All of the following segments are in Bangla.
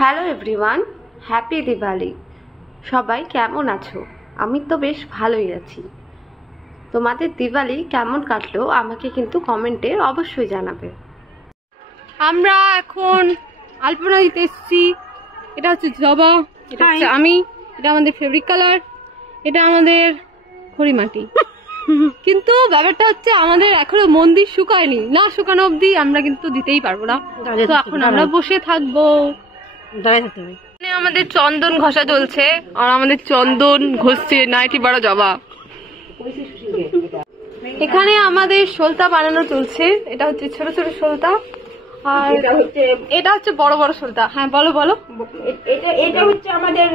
Hello everyone, happy Diwali. সবাই কেমন আছো? আমি তো বেশ ভালোই আছি। তোমাদের দিওয়ালি কেমন কাটলো আমাকে কিন্তু কমেন্টে অবশ্যই জানাবে। আমরা এখন আলপনা দিতে এসেছি। এটা হচ্ছে জবা, এটা হচ্ছে আমি, এটা আমাদের ফেভারিট কালার, এটা আমাদের খড়িমাটি। কিন্তু ব্যাপারটা হচ্ছে আমাদের এখনো মন্দির শুকায়নি, না শুকানো অবধি আমরা কিন্তু দিতেই পারবো না। তো এখন আমরা বসে থাকবো, দাঁড়িয়ে থাকতে হবে। আমাদের চন্দন ঘষা চলছে, আর আমাদের চন্দন ঘষছে নাইটি বড় জবা। এখানে আমাদের সলতা বানানো চলছে। এটা হচ্ছে ছোট ছোট সলতা, আর এটা হচ্ছে বড় বড় সলতা। হ্যাঁ বলো বলো। এটা হচ্ছে আমাদের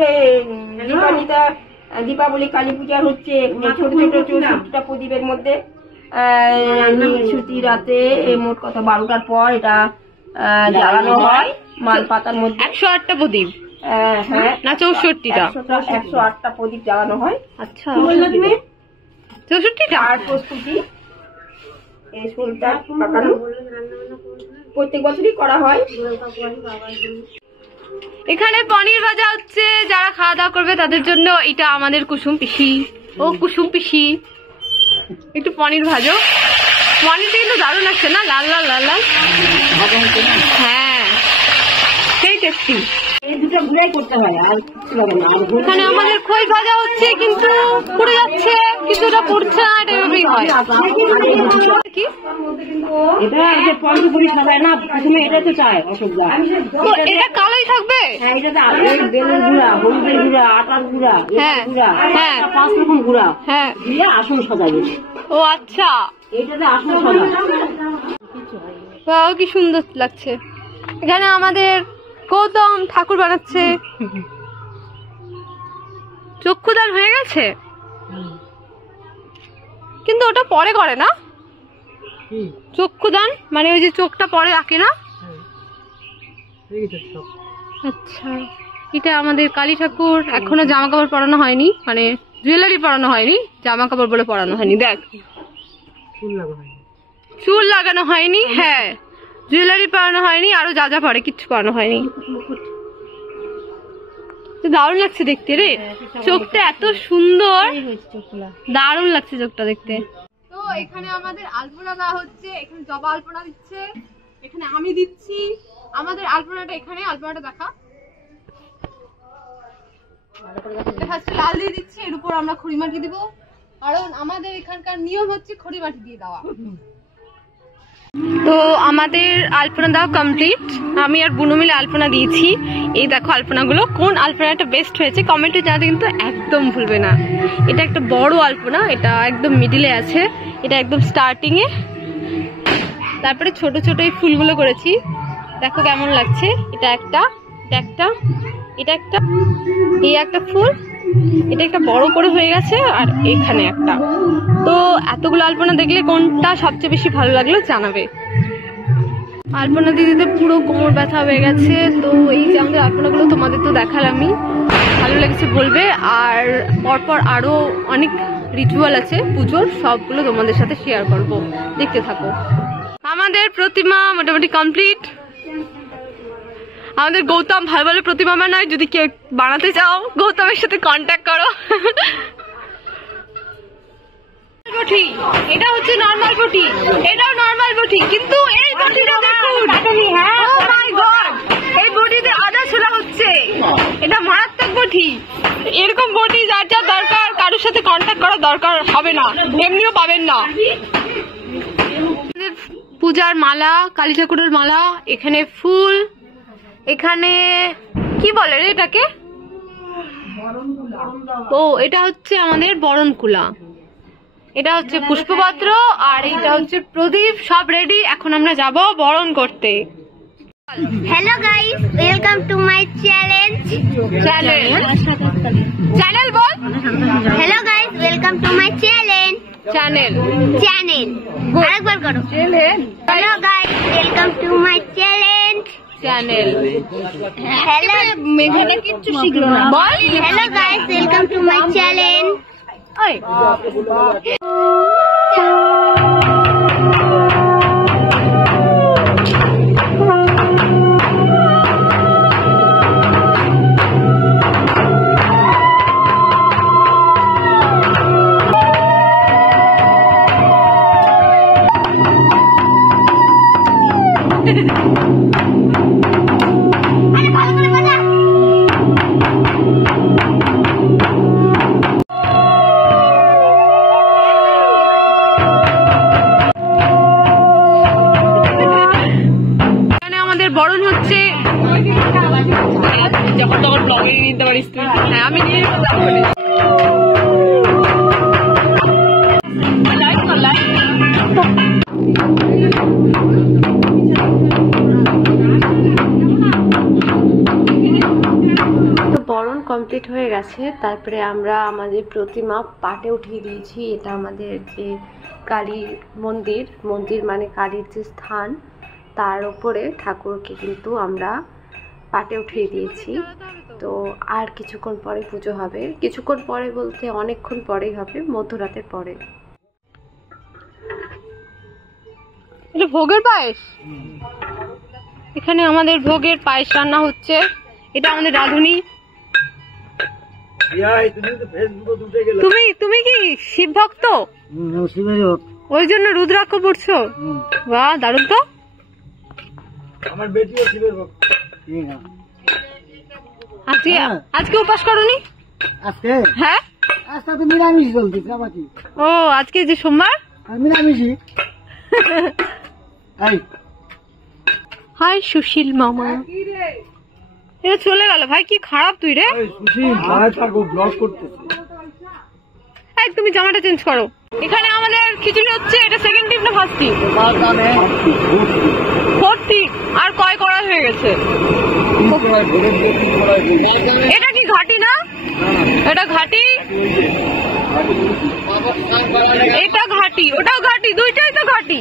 দীপাবলি কালী পূজার হচ্ছে ছোট ছোট 64টা প্রদীপের মধ্যে সুতি রাতে মোট কথা 12টার পর এটা জ্বালানো হয় মাল পাতার মধ্যে। 108টা প্রদীপ, হ্যাঁ না 64টা, 108টা প্রদীপ জ্বালানো হয়। আচ্ছা 64টা। আর প্রস্তুতি এই সলতা পাকানো প্রত্যেক বছরই করা হয়। এখানে পনির ভাজা হচ্ছে, যারা খাওয়া দাওয়া করবে তাদের জন্য। এটা আমাদের কুসুম পিসি। ও কুসুম পিসি, একটু পনির ভাজো। পনিরটা কিন্তু দারুণ লাগছে না, লাল লাল লাল লাল। হ্যাঁ সেই টেস্টি। এখানে আমাদের খই ভাজা হচ্ছে, কিন্তু পুড়ে যাচ্ছে, কিন্তু এটা পুড়ছে না, এটা এভাবেই হয়। কি এটা কালোই থাকবে? হ্যাঁ 5 রকম গুঁড়া হ্যাঁ দিয়ে আসন সাজাবে। ও আচ্ছা, এইটাতে আসন সাজাবে। বাহ কি সুন্দর লাগছে। এখানে আমাদের গৌতম ঠাকুর বানাচ্ছে। চক্ষুদান হয়ে গেছে, কিন্তু ওটা পরে করে না? চক্ষুদান মানে ওই যে চোখটা পরে আঁকে না? আচ্ছা, এটা আমাদের কালী ঠাকুর। এখনো জামা কাপড় পরানো হয়নি, মানে জুয়েলারি পরানো হয়নি, জামা কাপড় বলে পরানো হয়নি। দেখ চুল লাগানো হয়নি, হ্যাঁ জুয়েলারি পরানো হয়নি, আরো যা যা পরে কিচ্ছু পরানো হয়নি। দারুণ লাগছে দেখতে রে, চোখটা এত সুন্দর, দারুণ লাগছে চোখটা দেখতে। তো এখানে আমাদের আলপনা দেওয়া হচ্ছে, এখানে জবা আলপনা দিচ্ছে, এখানে আমি দিচ্ছি আমাদের আলপনাটা। এখানে আলপনাটা দেখা, ফার্স্টে লাল দিয়ে দিচ্ছি, এর উপর আমরা খড়িমাটি দিব, কারণ আমাদের এখানকার নিয়ম হচ্ছে খড়িমাটি দিয়ে দেওয়া। তো আমাদের আলপনা দেওয়া কমপ্লিট। আমি আর বুনু মিলে আলপনা দিয়েছি। এই দেখো আলপনাগুলো, কোন আলপনাটা বেস্ট হয়েছে কমেন্টে জানাতে কিন্তু একদম ভুলবে না। এটা একটা বড় আলপনা, এটা একদম মিডিলে আছে, এটা একদম স্টার্টিং এ। তারপরে ছোট ছোট এই ফুলগুলো করেছি, দেখো কেমন লাগছে। এটা একটা, এটা একটা, এটা একটা, এই একটা ফুল, এটা একটা বড় করে হয়ে গেছে, আর এখানে একটা। তো এতগুলো আলপনা দেখলে কোনটা সবচেয়ে বেশি ভালো লাগলো জানাবে। আলপনা দিতে পুরো কোমর ব্যথা হয়ে গেছে। তো এই যে আমাদের আলপনাগুলো তোমাদের তো দেখালামই, ভালো লেগেছে বলবে। আর পরপর আরো অনেক রিচুয়াল আছে পুজোর, সবগুলো তোমাদের সাথে শেয়ার করব, দেখতে থাকো। আমাদের প্রতিমা মোটামুটি কমপ্লিট। আমাদের গৌতম ভালো ভালো প্রতিমা বানায়, যদি কেউ বানাতে চাও গৌতমের সাথে কন্ট্যাক্ট করো। বটি, এটা হচ্ছে নরমাল বটি, এটাও নরমাল বটি, কিন্তু এই বটিটা দেখুন, ও মাই গড, এই বটিতে আদা ছোলা হচ্ছে, এটা মারাত্মক বটি। এরকম বটি যার যা দরকার, কারোর সাথে কন্ট্যাক্ট করার দরকার হবে না, এমনিও পাবেন না। পূজার মালা, কালী ঠাকুরের মালা, এখানে ফুল, এখানে কি বলে রে এটাকে? ও এটা হচ্ছে আমাদের বরণকুলা, এটা হচ্ছে পুষ্পপত্র, আর এটা হচ্ছে প্রদীপ। সব রেডি, এখন আমরা যাব বরণ করতে। Hello guys, welcome to my challenge. Channel ball. Hello guys, welcome to my challenge. Channel আরেকবার করো। Hello guys, welcome to my challenge. Channel Hello, মেঘাটা কিচ্ছু শিখলো না, বল। Hello guys, welcome to my challenge. ওই আরে ভালো করে বাজা। এখানে আমাদের বরণ হচ্ছে, যখন তখন ব্লগে নিতে পারিস তুই। হ্যাঁ আমি নিয়ে বরণ কমপ্লিট হয়ে গেছে। তারপরে আমরা আমাদের প্রতিমা পাটে উঠিয়ে দিয়েছি। এটা আমাদের যে কালীর মন্দির মানে কালীর যে স্থান, তার উপরে ঠাকুরকে কিন্তু আমরা পাটে উঠিয়ে দিয়েছি। তো আর কিছুক্ষণ পরে পুজো হবে। কিছুক্ষণ পরে বলতে অনেকক্ষণ পরেই হবে, মধ্যরাতের পরে। এটা ভোগের পায়েস। এখানে আমাদের ভোগের পায়েস রান্না হচ্ছে। এটা আমাদের রাঁধুনি। তুমি কি শিব ভক্ত? ওই জন্য রুদ্রাক্ষ পড়ছো? বাহ, দারুণ তো। আমার বেটিও শিবের ভক্ত। আজকে উপাস করনি? আজকে? হ্যাঁ, আজকে তো নিরামিষ চলতেছে। ও আজকে যে সোমবার, নিরামিষই। হাই সুশীল মামা, এটা চলে গেল ভাই। কি খারাপ তুই রে। এই তুমি জামাটা চেঞ্জ করো। এখানে আমাদের খিচুড়ি হচ্ছে। এটা সেকেন্ড টিপ না ফার্স্ট টিপ? ফোর্থ টিপ। আর কয় করা হয়ে গেছে? এটা কি ঘাটি না? এটা ঘাটি, এটা ঘাটি, ওটাও ঘাটি, দুইটাই তো ঘাটি।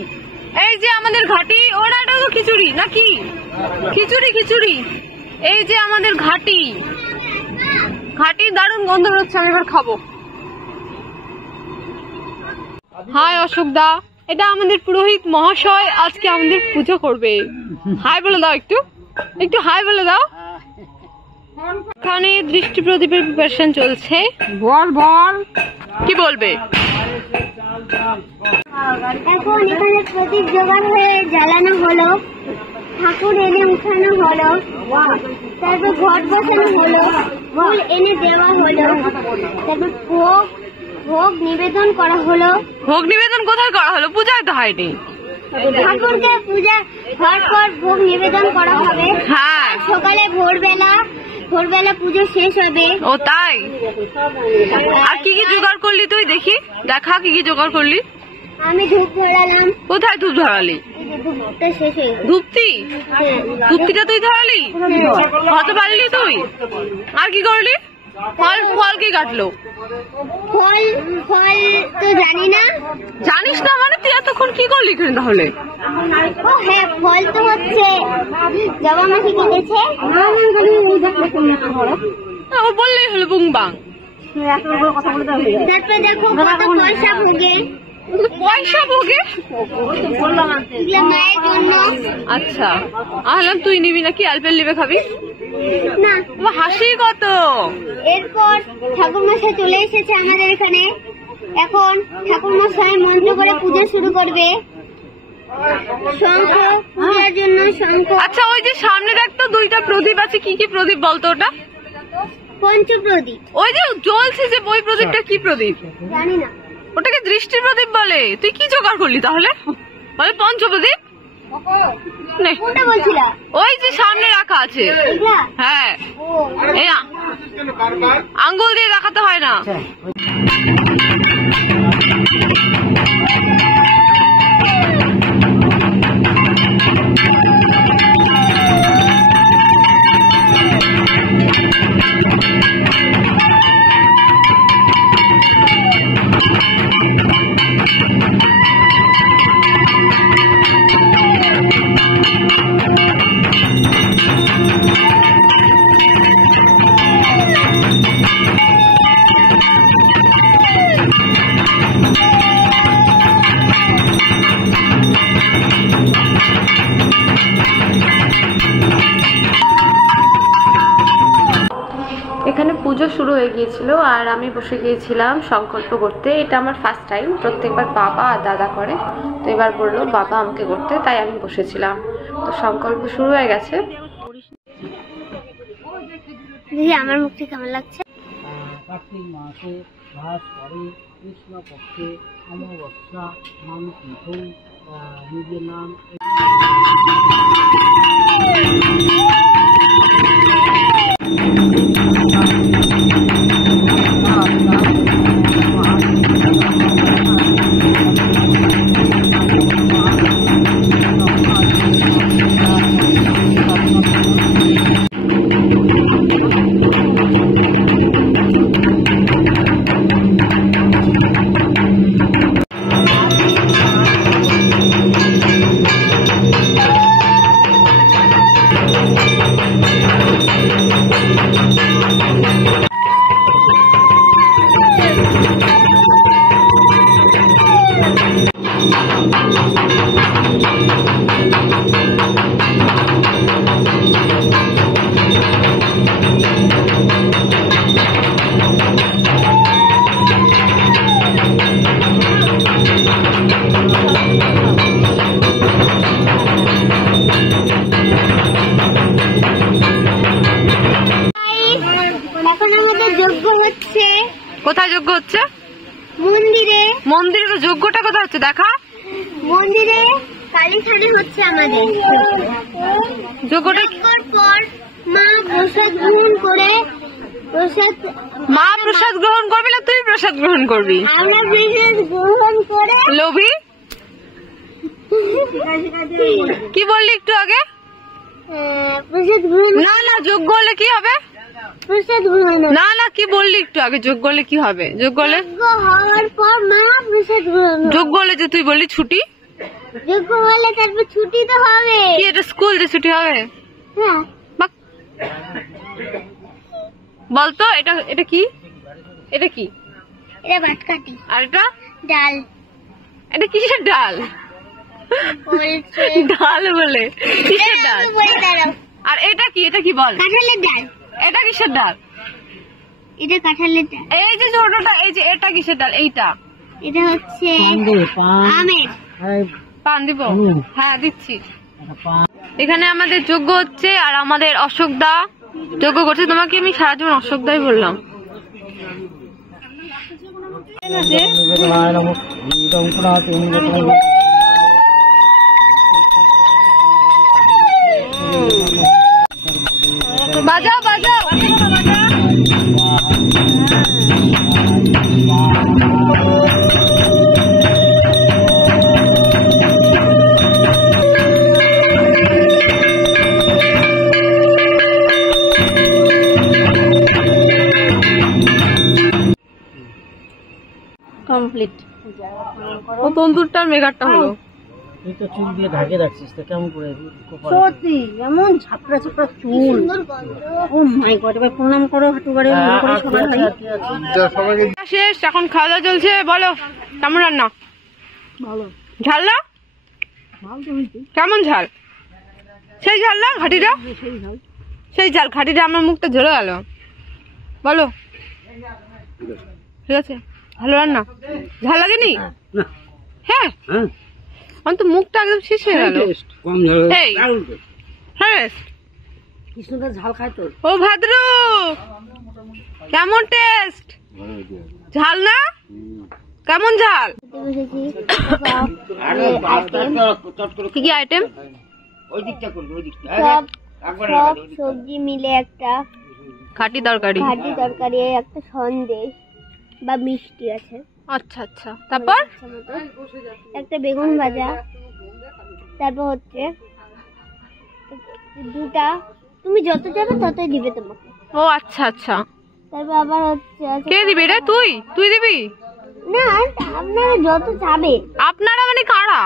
এই যে আমাদের ঘাটি, ওটাও তো খিচুড়ি নাকি? খিচুড়ি। এই যে আমাদের ঘাটি, দারুণ গন্ধ হচ্ছে। আমি এবার খাবো। হাই অশোক দা, এটা আমাদের পুরোহিত মহাশয় আজকে আমাদের পুজো করবে। হাই বলে দাও, একটু হাই বলে দাও। এখানে দৃষ্টি প্রদীপের প্রিপারেশন চলছে। বল কি বলবে? এখন এখানে প্রদীপ জোগাড় হয়ে জ্বালানো হলো, ঠাকুর এনে উঠানো হলো, তারপর ঘট বসানো হলো, ফুল এনে দেওয়া হলো, তারপর ভোগ নিবেদন করা হলো। ভোগ নিবেদন কোথায় করা হলো? পূজায় তো হয়নি। ঠাকুরকে পূজা হওয়ার পর ভোগ নিবেদন করা হবে। হ্যাঁ, সকালে ভোরবেলা পুজো শেষ হবে। ও তাই? আর কি কি জোগাড় করলি তুই? দেখি, দেখা কি কি জোগাড় করলি। আমি ধূপ ধরালাম। কোথায় ধূপ ধরালি? ধূপটা শেষ হয়ে গেছে। ধূপটিটা তুই ধরালি? কত পারলি তুই? আর কি করলি? ফল কি কাটলো? ফল তো জানি না। জানিস না মানে? তুই এতক্ষণ কি করলি এখানে তাহলে? ও হ্যাঁ, ফল তো হচ্ছে জবা মাসি কেটেছে। ও বললেই হলো বুংবাং। তারপরে দেখো কত পয়সা ভোগে। মায়ের জন্য। আচ্ছা, আহলাম তুই নিবি নাকি? আলপেল নিবে খাবি না? হাসি কত। এরপর ঠাকুর মশাই চলে এসেছে আমাদের এখানে। এখন ঠাকুর মশাই মন্ত্র করে পুজো শুরু করবে। শঙ্খ পূজার জন্য শঙ্খ। আচ্ছা, ওই যে সামনে দেখতো দুইটা প্রদীপ আছে, কি কি প্রদীপ বলতো? ওটা পঞ্চপ্রদীপ। ওই যে জ্বলছে যে ওই প্রদীপটা কি প্রদীপ? জানি না। ওটাকে দৃষ্টি প্রদীপ বলে। তুই কি জোগাড় করলি তাহলে? বলে পঞ্চপ্রদীপ। কোনটা বলছিলা? ওই যে সামনে রাখা আছে। হ্যাঁ, এই আঙ্গুল দিয়ে দেখাতে হয় না। গিয়েছিল আর আমি বসে গিয়েছিলাম সংকল্প করতে। এটা আমার ফার্স্ট টাইম, প্রত্যেকবার বাবা আর দাদা করে, তো এবার বললো বাবা আমাকে করতে, তাই আমি বসেছিলাম। তো সংকল্প শুরু হয়ে গেছে। আমার মুখটি কেমন লাগছে? কার্তিক মাসে ভাস করে কৃষ্ণ পক্ষে অমাবস্যা নাম প্রথম নিজের নাম কোথায় যজ্ঞ হচ্ছে? মন্দিরে। মন্দিরে? যজ্ঞটা কোথায় হচ্ছে দেখা? মন্দিরে কালীখানে হচ্ছে আমাদের। যজ্ঞটা পর মা প্রসাদ গ্রহণ করে, মা প্রসাদ গ্রহণ করবি না তুই প্রসাদ গ্রহণ করবি? আমরা প্রসাদ গ্রহণ করে। লোভী, কি বললি একটু আগে? প্রসাদ গ্রহণ। না না, যজ্ঞ হলে কি হবে? প্রসাদ গ্রহণ। না না, কি বললি একটু আগে? যজ্ঞ হলে কি হবে? যজ্ঞ হলে হওয়ার পর মা প্রসাদ গ্রহণ। যজ্ঞ হলে যে তুই বললি ছুটি, যজ্ঞ হলে তারপর ছুটি তো হবে। কি এটা স্কুল যে ছুটি হবে? হ্যাঁ। বাহ। বলতো এটা এটা কি? এটা কি? এটা বাটকাটি। আর এটা ডাল। এটা কিসের ডাল? ডাল বলে কিসের ডাল? আর এটা কি? এটা কি বল? কাঁঠালের ডাল। এটা কিসের ডাল? এটা কাঁঠালের ডাল। এই যে ছোটটা, এই যে এটা কিসের ডাল? এইটা এটা হচ্ছে আমের। পান দিব? হ্যাঁ দিচ্ছি। এখানে আমাদের যজ্ঞ হচ্ছে আর আমাদের অশোক দা যজ্ঞ করছে। তোমাকে আমি সারা জীবন অশোক দাই বললাম। বাজাও বাজাও। কমপ্লিট। ও তন্দুরটার মেঘারটা হলো। তুই তো চুল দিয়ে ঢাকে রাখছিস, তো কেমন করে? সত্যি এমন ঝাপড়া ঝাপড়া চুল। ও মাই গড, এবার প্রণাম করো, হাঁটু বাড়ে শেষ, এখন খাওয়া দাওয়া চলছে। বলো কেমন রান্না? ভালো। ঝাল না? কেমন ঝাল? সেই ঝাল না ঘাটিটা? সেই ঝাল ঘাটিটা। আমার মুখটা ঝরে গেল। বলো ঠিক আছে? ভালো রান্না? ঝাল লাগেনি? হ্যাঁ, আমার তো মুখটা একদম শেষ হয়ে গেল। কৃষ্ণদাস ঝাল খায় তো। ও ভাদ্র, কেমন টেস্ট? ঝাল না? কেমন ঝাল? কি কি আইটেম? সব সবজি মিলে একটা খাঁটি তরকারি, একটা সন্দেশ বা মিষ্টি আছে। আচ্ছা আচ্ছা, তারপর একটা বেগুন ভাজা, তারপর হচ্ছে দুটা, তুমি যত যাবে ততই দিবে তোমাকে। ও আচ্ছা আচ্ছা। তারপর আবার হচ্ছে কে দিবি রে? তুই দিবি না? আপনারা যত যাবে। আপনারা মানে কারা?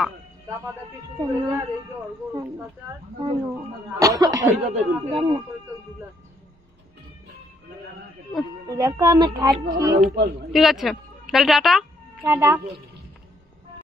দেখো আমি খাচ্ছি। ঠিক আছে তাহলে টাটা। টাটা।